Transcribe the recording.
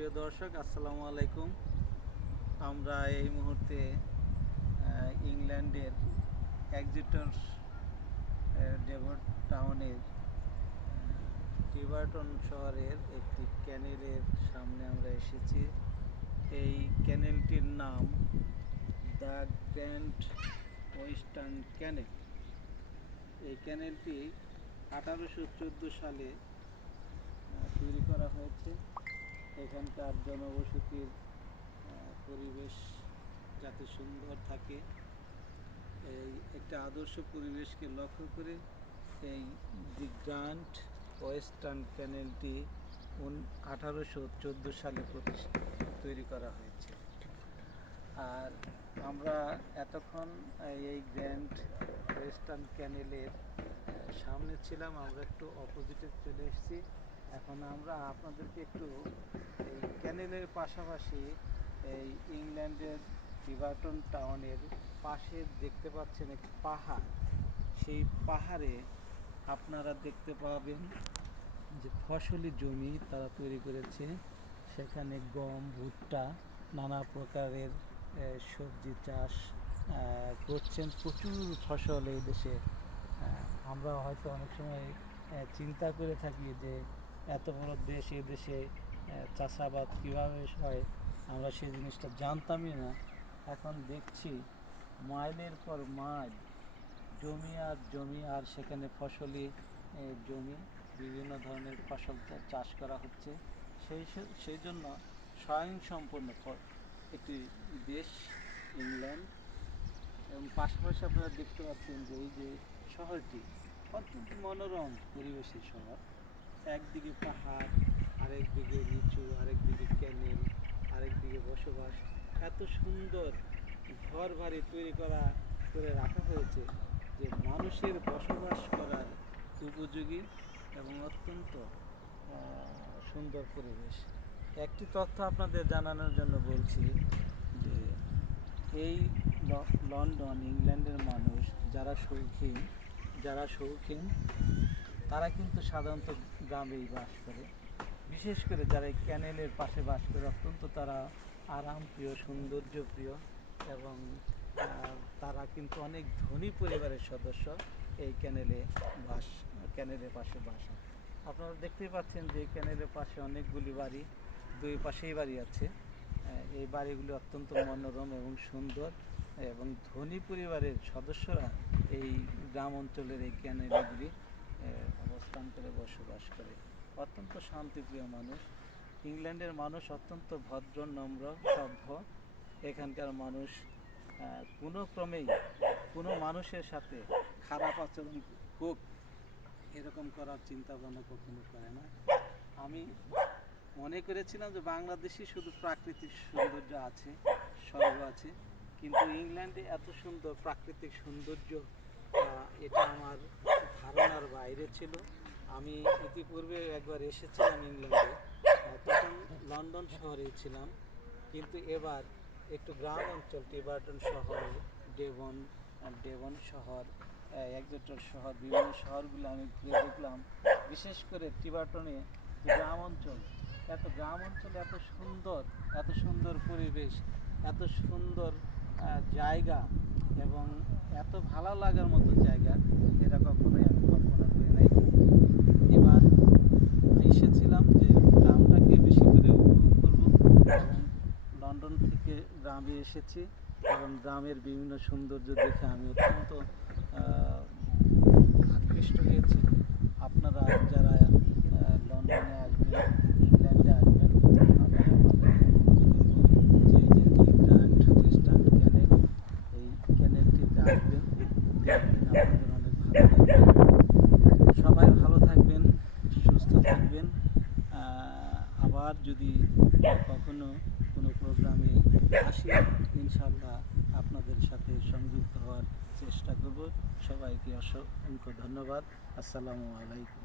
প্রিয় দর্শক, আসসালামু আলাইকুম। আমরা এই মুহূর্তে ইংল্যান্ডের এক্সিটার ডেভন টাউনের টিভারটন শহরের একটি ক্যানেলের সামনে আমরা এসেছি। এই ক্যানেলটির নাম দ্য গ্র্যান্ড ওয়েস্টার্ন ক্যানেল। এই ক্যানেলটি 1814 সালে তৈরি করা হয়েছে। এখানকার জনবসতির পরিবেশ যাতে সুন্দর থাকে, এই একটা আদর্শ পরিবেশকে লক্ষ্য করে এই দি গ্র্যান্ড ওয়েস্টার্ন ক্যানেলটি 1814 সালে তৈরি করা হয়েছে। আর আমরা এতক্ষণ এই গ্র্যান্ড ওয়েস্টার্ন ক্যানেলের সামনে ছিলাম, আমরা একটু অপোজিটে চলে এসেছি। এখন আমরা আপনাদেরকে একটু এই ক্যানেলের পাশাপাশি এই ইংল্যান্ডের টিভারটন টাউনের পাশে দেখতে পাচ্ছেন একটি পাহাড়। সেই পাহাড়ে আপনারা দেখতে পাবেন যে ফসলি জমি তারা তৈরি করেছে। সেখানে গম, ভুট্টা, নানা প্রকারের সবজি চাষ করছেন। প্রচুর ফসল এই দেশে। আমরা হয়তো অনেক সময় চিন্তা করে থাকি যে এত বড় দেশ, এ দেশে চাষাবাদ কীভাবে হয়, আমরা সেই জিনিসটা জানতামই না। এখন দেখছি মাইলের পর মাইল জমি আর সেখানে ফসলি জমি, বিভিন্ন ধরনের ফসল চাষ করা হচ্ছে। সেই জন্য স্বয়ংসম্পূর্ণ একটি দেশ ইংল্যান্ড। এবং পাশাপাশি আপনারা দেখতে পাচ্ছেন যে এই যে শহরটি অত্যন্ত মনোরম পরিবেশের শহর। একদিকে পাহাড়, আরেকদিকে নিচু, আরেকদিকে ক্যানেল, আরেকদিকে বসবাস। এত সুন্দর ঘর বাড়ি তৈরি করে রাখা হয়েছে যে মানুষের বসবাস করার উপযোগী এবং অত্যন্ত সুন্দর পরিবেশ। একটি তথ্য আপনাদের জানানোর জন্য বলছি যে এই লন্ডন, ইংল্যান্ডের মানুষ যারা শৌখিন তারা কিন্তু সাধারণত গ্রামেই বাস করে। বিশেষ করে যারা এই ক্যানেলের পাশে বাস করে অত্যন্ত তারা আরাম প্রিয়, সৌন্দর্য প্রিয় এবং তারা কিন্তু অনেক ধনী পরিবারের সদস্য। এই ক্যানেলের পাশে বাস। আপনারা দেখতেই পাচ্ছেন যে ক্যানেলের পাশে অনেকগুলি বাড়ি, দুই পাশেই বাড়ি আছে। এই বাড়িগুলি অত্যন্ত মনোরম এবং সুন্দর এবং ধনী পরিবারের সদস্যরা এই গ্রাম অঞ্চলের এই ক্যানেলগুলি অবস্থান করে বসবাস করে। অত্যন্ত শান্তিপ্রিয় মানুষ। ইংল্যান্ডের মানুষ অত্যন্ত ভদ্র, নম্র, সভ্য। এখানকার মানুষ কোনো ক্রমেই কোনো মানুষের সাথে খারাপ আচরণ হোক এরকম করার চিন্তা ভাবনা কখনো করে না। আমি মনে করেছিলাম যে বাংলাদেশে শুধু প্রাকৃতিক সৌন্দর্য আছে, স্বর্গ আছে, কিন্তু ইংল্যান্ডে এত সুন্দর প্রাকৃতিক সৌন্দর্য, এটা আমার ধারণার বাইরে ছিল। আমি ইতিপূর্বে একবার এসেছিলাম ইংল্যান্ডে, তখন লন্ডন শহরে ছিলাম, কিন্তু এবার একটু গ্রাম অঞ্চল, টিভারটন শহর, ডেভন শহর, এক্সেটার শহর, বিভিন্ন শহরগুলো আমি ঘুরে দেখলাম। বিশেষ করে টিভারটনে গ্রাম অঞ্চল, এত সুন্দর পরিবেশ, এত সুন্দর জায়গা এবং এত ভালো লাগার মতো জায়গা, এটা কখনোই আমি কল্পনা করি নাই। এবার এসেছিলাম যে গ্রামটাকে বেশি করে উপভোগ করব এবং লন্ডন থেকে গ্রামে এসেছি এবং গ্রামের বিভিন্ন সৌন্দর্য দেখে আমি অত্যন্ত আকৃষ্ট হয়েছি। আপনারা যারা লন্ডনে আসবেন, ইংল্যান্ডে আসবেন, আমি আপনাদের যে গ্র্যান্ড ওয়েস্টার্ন ক্যানেল, এই ক্যানেলটিতে আসবেন, দেখবেন আপনাদের অনেক ভালো লাগবে। সবাই ভালো থাকবেন, সুস্থ থাকবেন। আবার যদি কখনো কোনো প্রোগ্রামে আসি, ইনশাআল্লাহ আপনাদের সাথে সংযুক্ত হওয়ার চেষ্টা করব। সবাইকে অসংখ্য ধন্যবাদ। আসসালামু আলাইকুম।